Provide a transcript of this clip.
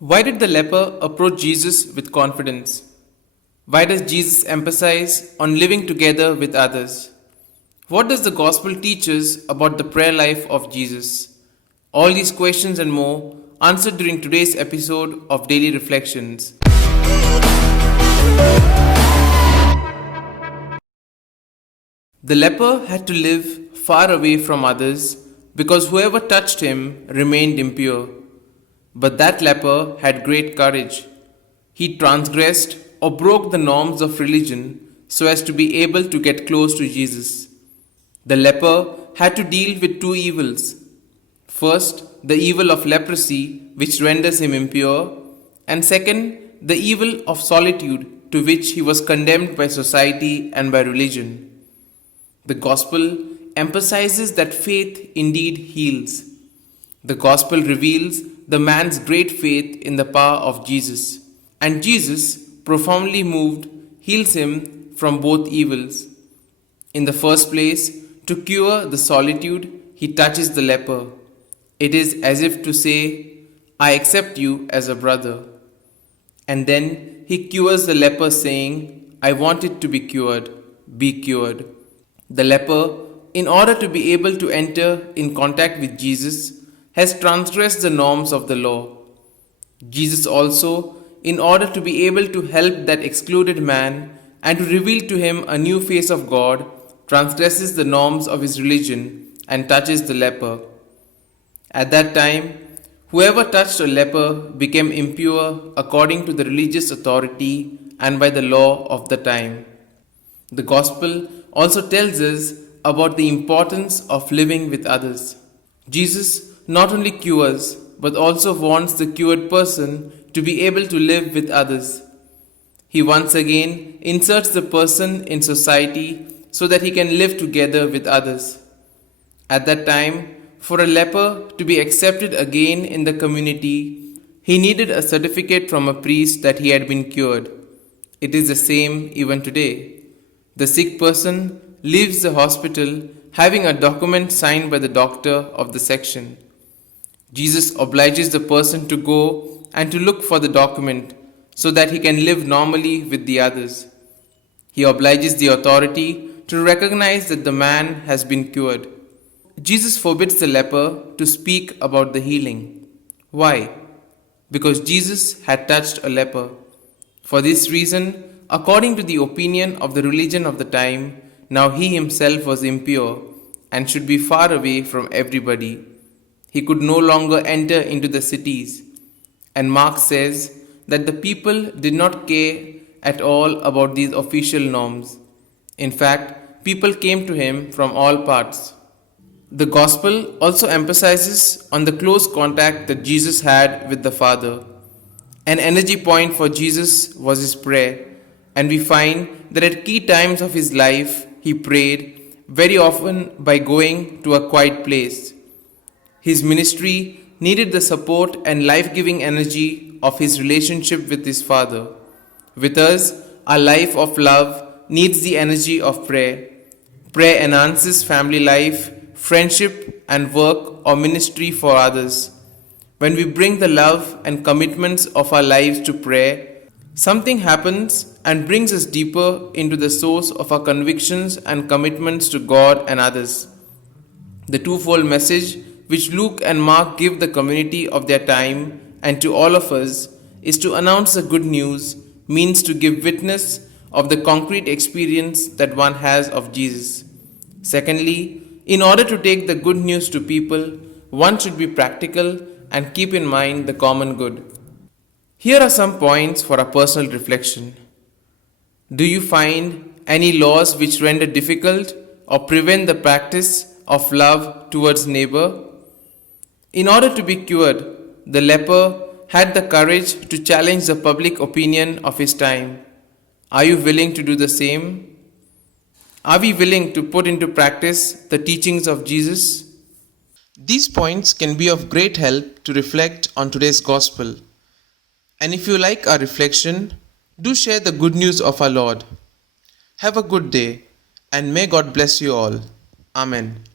Why did the leper approach Jesus with confidence? Why does Jesus emphasize on living together with others? What does the gospel teach us about the prayer life of Jesus? All these questions and more answered during today's episode of Daily Reflections. The leper had to live far away from others because whoever touched him remained impure. But that leper had great courage. He transgressed or broke the norms of religion so as to be able to get close to Jesus. The leper had to deal with two evils. First, the evil of leprosy, which renders him impure, and second, the evil of solitude, to which he was condemned by society and by religion. The gospel emphasizes that faith indeed heals. The gospel reveals the man's great faith in the power of Jesus, and Jesus, profoundly moved, heals him from both evils. In the first place, to cure the solitude, he touches the leper. It is as if to say, I accept you as a brother. And then he cures the leper, saying, I want it to be cured, be cured. The leper, in order to be able to enter in contact with Jesus, has transgressed the norms of the law. Jesus also, in order to be able to help that excluded man and to reveal to him a new face of God, transgresses the norms of his religion and touches the leper. At that time, whoever touched a leper became impure according to the religious authority and by the law of the time. The gospel also tells us about the importance of living with others. Jesus not only cures but also wants the cured person to be able to live with others. He once again inserts the person in society so that he can live together with others. At that time, for a leper to be accepted again in the community, he needed a certificate from a priest that he had been cured. It is the same even today. The sick person leaves the hospital having a document signed by the doctor of the section. Jesus obliges the person to go and to look for the document so that he can live normally with the others. He obliges the authority to recognize that the man has been cured. Jesus forbids the leper to speak about the healing. Why? Because Jesus had touched a leper. For this reason, according to the opinion of the religion of the time, now he himself was impure and should be far away from everybody. He could no longer enter into the cities. And Mark says that the people did not care at all about these official norms. In fact, people came to him from all parts. The gospel also emphasizes on the close contact that Jesus had with the Father. An energy point for Jesus was his prayer, and we find that at key times of his life he prayed, very often by going to a quiet place. His ministry needed the support and life-giving energy of his relationship with his Father. With us, our life of love needs the energy of prayer. Prayer enhances family life, friendship, and work or ministry for others. When we bring the love and commitments of our lives to prayer, something happens and brings us deeper into the source of our convictions and commitments to God and others. The twofold message which Luke and Mark give the community of their time and to all of us is to announce the good news, means to give witness of the concrete experience that one has of Jesus. Secondly, in order to take the good news to people, one should be practical and keep in mind the common good. Here are some points for a personal reflection. Do you find any laws which render difficult or prevent the practice of love towards neighbor? In order to be cured, the leper had the courage to challenge the public opinion of his time. Are you willing to do the same? Are we willing to put into practice the teachings of Jesus? These points can be of great help to reflect on today's gospel. And if you like our reflection, do share the good news of our Lord. Have a good day, and may God bless you all. Amen.